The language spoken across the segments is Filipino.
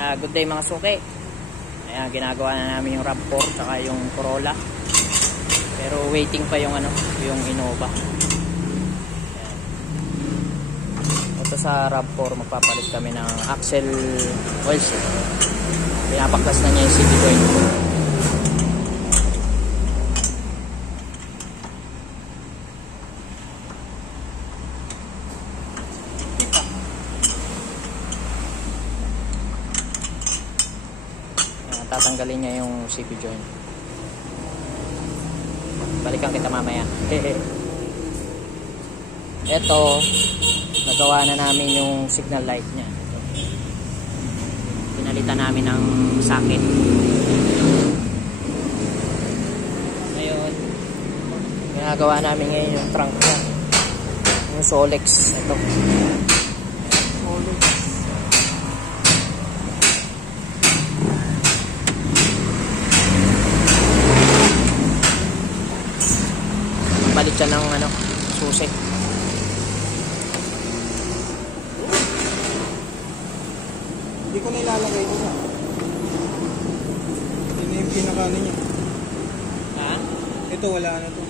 Good day mga suki. Ayan, ginagawa na namin yung RAV4 saka yung Corolla. Pero waiting pa yung yung Innova. Ayan. Ito sa RAV4 magpapalit kami ng axle oil seal. Pinapaklas na niya yung CD joint. Tatanggalin niya yung CP joint. Balikan kita mamaya. Ito, nagawa na namin yung signal light niya. Pinalitan namin ng socket. Ngayon, ginagawa namin ngayon yung trunk niya. Yung Solex. Ito. Palit siya ng susi. Hindi ko na ilalagay ko na. Ito na yung pinakano niya. Ha? Ito wala na to.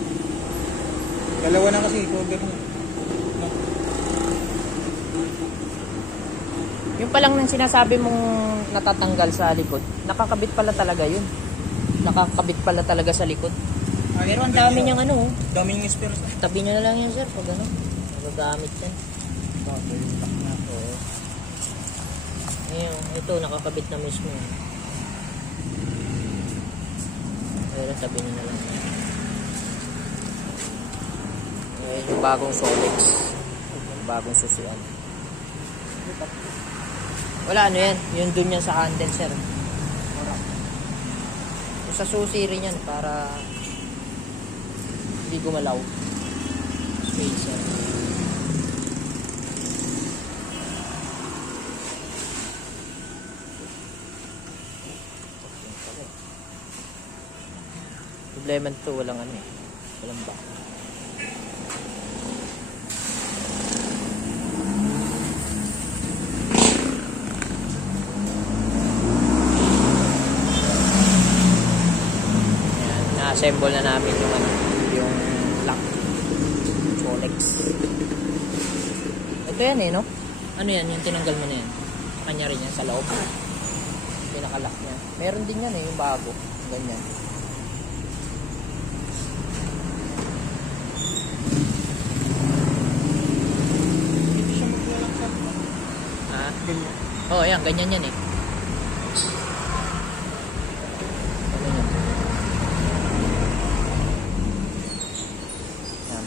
Dalawa na kasi cover na. No. Yung palang nang sinasabi mong natatanggal sa likod, nakakabit pala talaga yun. Nakakabit pala talaga sa likod. Pero ang dami niyang daming spares. tabi niyo na lang yan sir pag magagamit yan. Oo. Ngayon, ito nakakabit na mismo. Pero tabi niyo na lang yan. Ngayon yung bagong Solex. Yung bagong susian. Wala yan. Yung dun yan sa condenser. Yung sa susi rin yan para hindi gumalaw. Spacer. Problema nito walang walang back. Ayan, na-assemble na namin yung lock Solex. Ito yan no? Ano yan? Yung tinanggal mo na yan. Kanya rin yan sa loob. Pinakalock niya. Meron din yan yung bago. Ganyan. Hindi siya maglalak sa Ha? ganyan. Oo, yan. Ganyan yan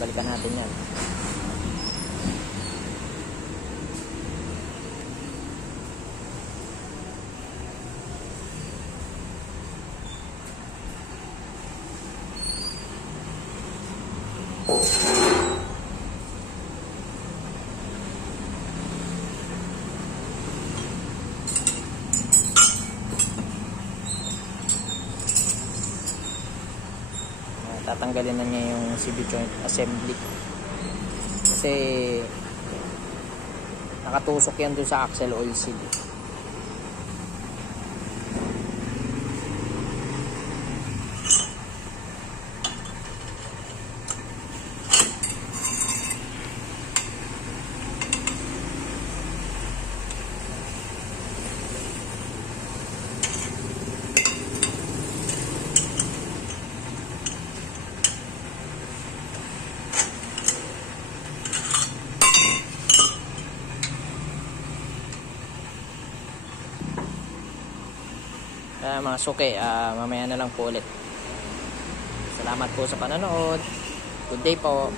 balikan natin yan. Tatanggalin na niya yung CB joint assembly kasi nakatusok yan dun sa axle oil seal. Mga suki, mamaya na lang po ulit. Salamat po sa panonood. Good day po.